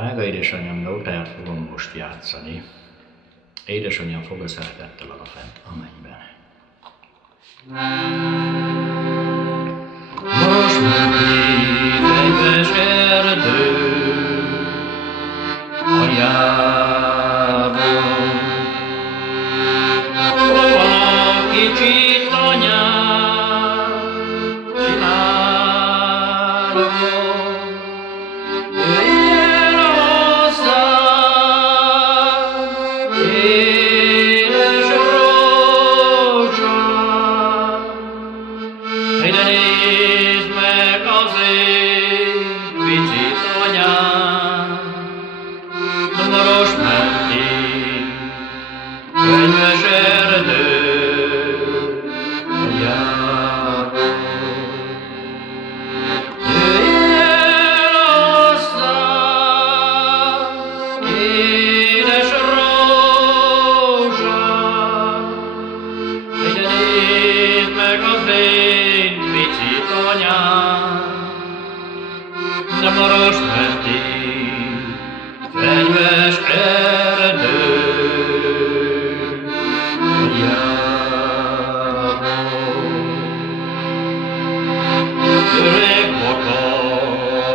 Drága édesanyám, nótáját fogom most játszani. Édesanyám fog a szeretettel odafent a mennyben. Most menti fegyves erdő aljában. Hol van a kicsit anyám, csinálom. Jöjjél hozzám, édes rózsám, ide nézd meg az én picit anyám, Marosmenti fegyves erdő aljában. Jöjjél hozzám, édes rózsám, ide nézd meg az én picit anyám, de Marosmenti fegyves erdő aljában. Öreg baka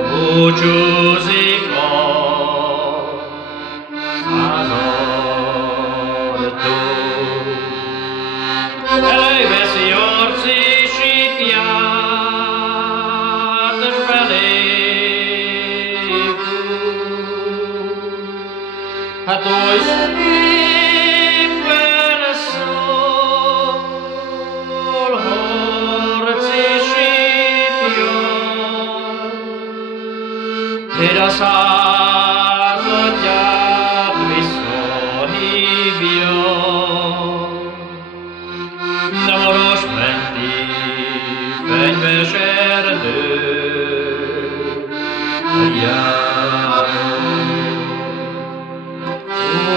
búcsúzik a századtól, előveszi arci síkját, s belé fúr. Hát oly szépen szól, harci sípja, éd a századját visszahívja. De Marosmenti fegyves erdő aljában.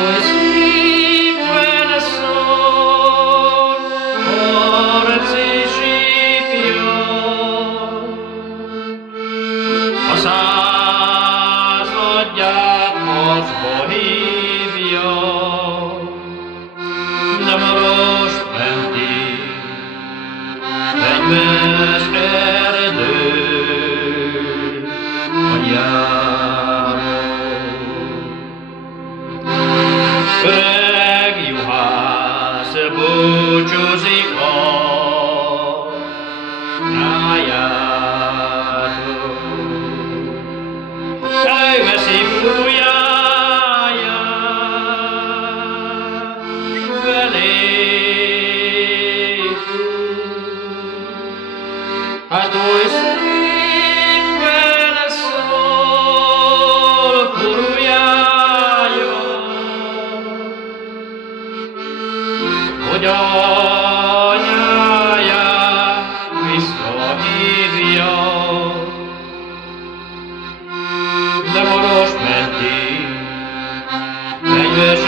Oly szépen szól, harci sípja, a századját harcba hívja. De Marosmenti fegyves erdő aljában. Öreg juhász búcsúzik a nyájától, előveszi fújjáját, s belé fúr. Hát oly szépen szól furujjája, hogy anyáját visszahívja. De Marosmenti fegyves